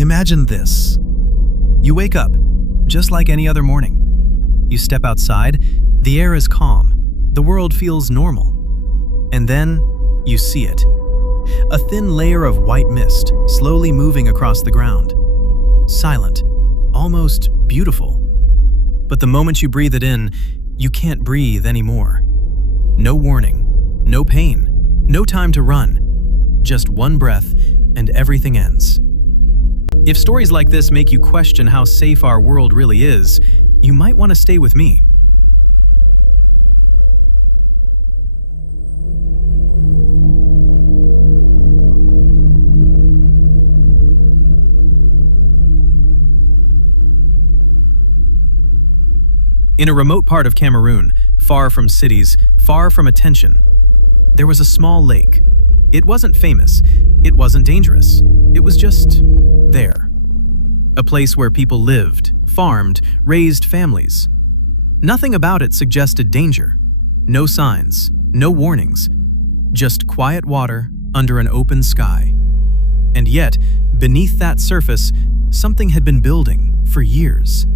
Imagine this. You wake up, just like any other morning. You step outside, the air is calm, the world feels normal. And then, you see it. A thin layer of white mist slowly moving across the ground. Silent, almost beautiful. But the moment you breathe it in, you can't breathe anymore. No warning, no pain, no time to run. Just one breath, and everything ends. If stories like this make you question how safe our world really is, you might want to stay with me. In a remote part of Cameroon, far from cities, far from attention, there was a small lake. It wasn't famous, it wasn't dangerous, it was just there. A place where people lived, farmed, raised families. Nothing about it suggested danger. No signs, no warnings, just quiet water under an open sky. And yet, beneath that surface, something had been building for years.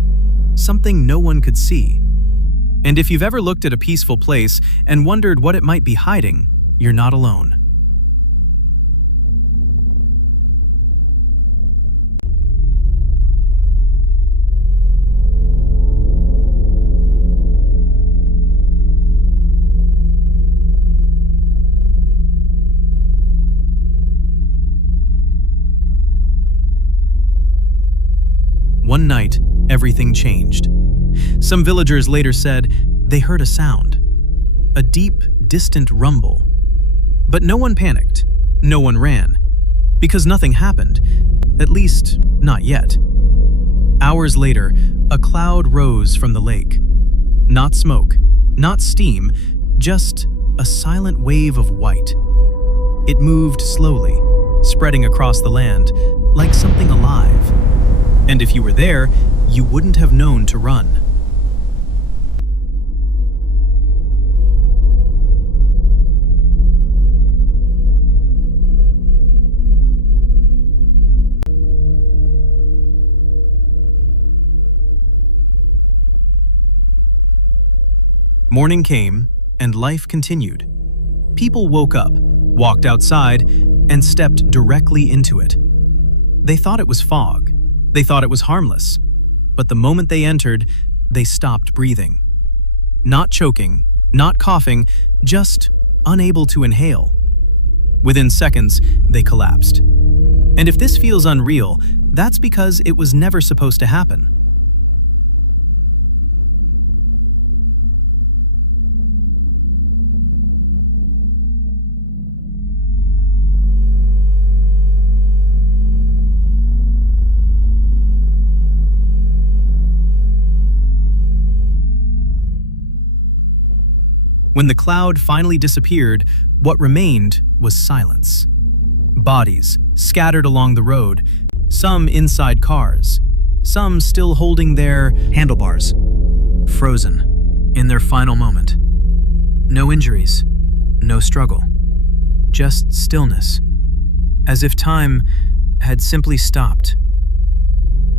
Something no one could see. And if you've ever looked at a peaceful place and wondered what it might be hiding, you're not alone. One night, everything changed. Some villagers later said they heard a sound, a deep, distant rumble. But no one panicked, no one ran, because nothing happened, at least not yet. Hours later, a cloud rose from the lake. Not smoke, not steam, just a silent wave of white. It moved slowly, spreading across the land, like something alive. And if you were there, you wouldn't have known to run. Morning came, and life continued. People woke up, walked outside, and stepped directly into it. They thought it was fog. They thought it was harmless. But the moment they entered, they stopped breathing. Not choking, not coughing, just unable to inhale. Within seconds, they collapsed. And if this feels unreal, that's because it was never supposed to happen. When the cloud finally disappeared, what remained was silence. Bodies scattered along the road, some inside cars, some still holding their handlebars, frozen in their final moment. No injuries, no struggle, just stillness, as if time had simply stopped.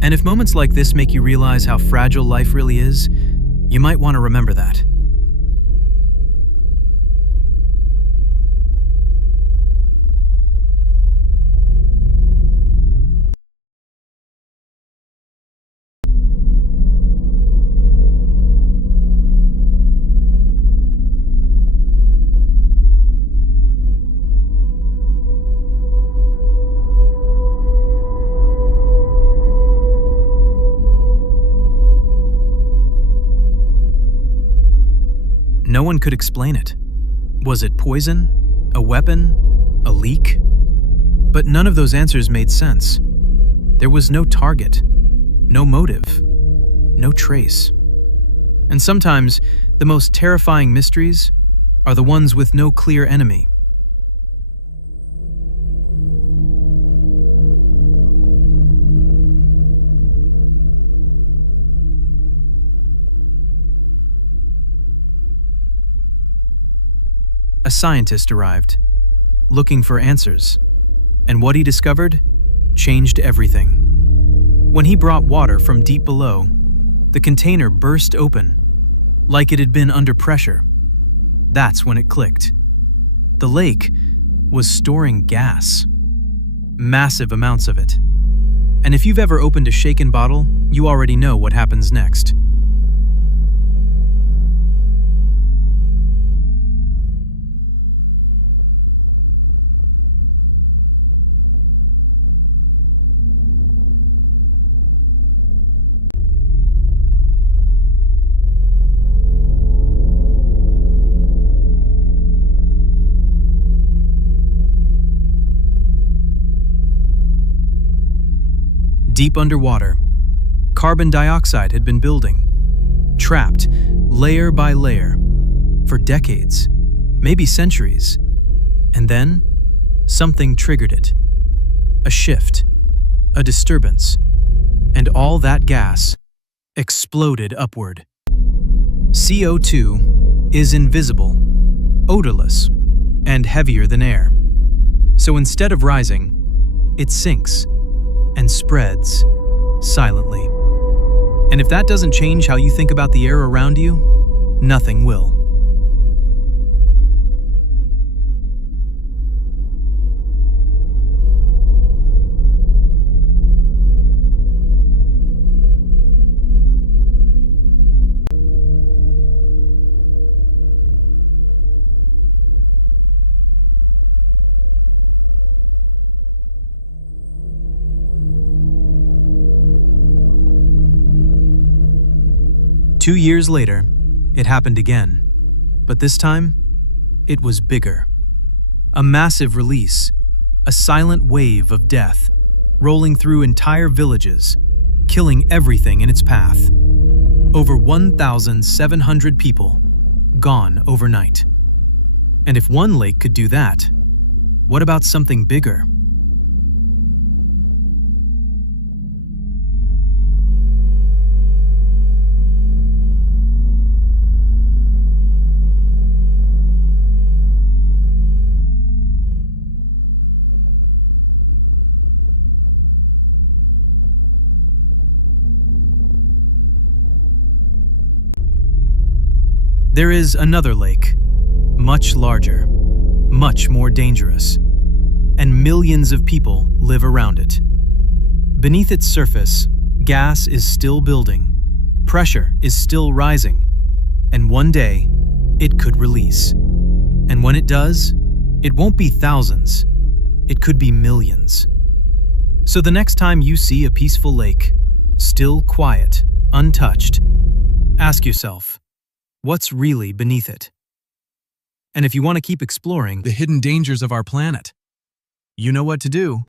And if moments like this make you realize how fragile life really is, you might want to remember that. No one could explain it. Was it poison? A weapon? A leak? But none of those answers made sense. There was no target, no motive, no trace. And sometimes, the most terrifying mysteries are the ones with no clear enemy. A scientist arrived, looking for answers, and what he discovered changed everything. When he brought water from deep below, the container burst open, like it had been under pressure. That's when it clicked. The lake was storing gas. Massive amounts of it. And if you've ever opened a shaken bottle, you already know what happens next. Deep underwater, carbon dioxide had been building, trapped layer by layer for decades, maybe centuries. And then something triggered it. A shift, a disturbance, and all that gas exploded upward. CO2 is invisible, odorless, and heavier than air. So instead of rising, it sinks and spreads silently. And if that doesn't change how you think about the air around you, nothing will. Two years later, it happened again. But this time, it was bigger. A massive release, a silent wave of death, rolling through entire villages, killing everything in its path. Over 1,700 people, gone overnight. And if one lake could do that, what about something bigger? There is another lake, much larger, much more dangerous, and millions of people live around it. Beneath its surface, gas is still building, pressure is still rising, and one day, it could release. And when it does, it won't be thousands, it could be millions. So the next time you see a peaceful lake, still quiet, untouched, ask yourself, what's really beneath it? And if you want to keep exploring the hidden dangers of our planet, you know what to do.